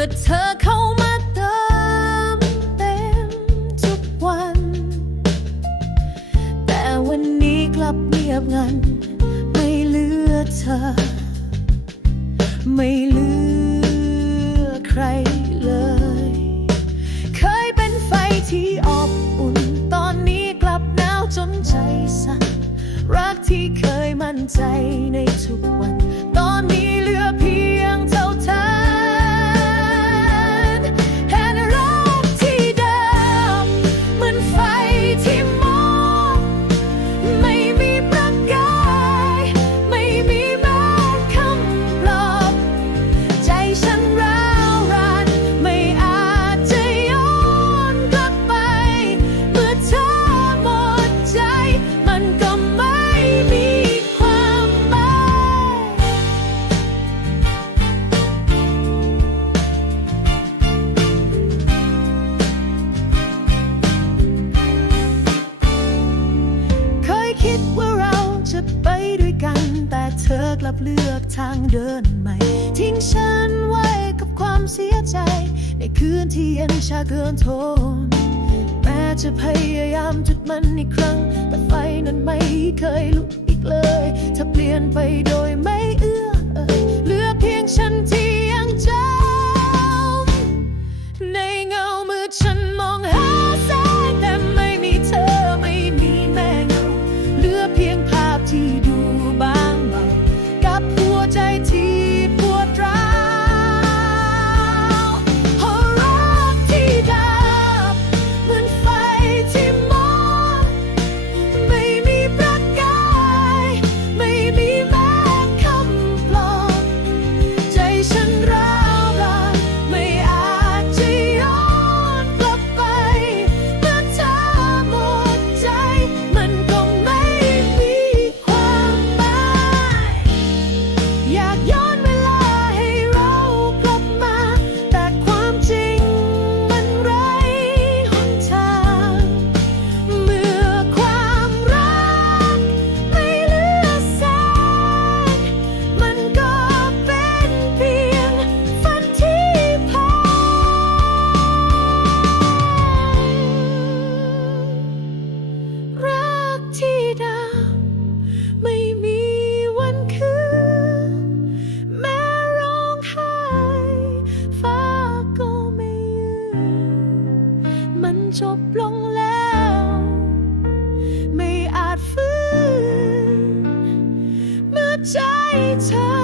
มื่อเธอเข้ามาเติมเต็มทุกวัน แต่วันนี้กลับเงียบงัน ไม่เหลือเธอ ไม่เหลือใคร อกลับเลือกทางเดินใหม่ ทิ้งฉันไว้กับความเสียใจ ในคืนที่เย็นชาเกินทนแม้จะพยายามจุดมันอีกครั้ง แต่ไฟนั้นไม่เคยลุกอีกเลย ถ้าเปลี่ยนไปโดยไม่เอื้อ จบลงแล้ว ไม่อาจฟื้นเมื่อใจเธอ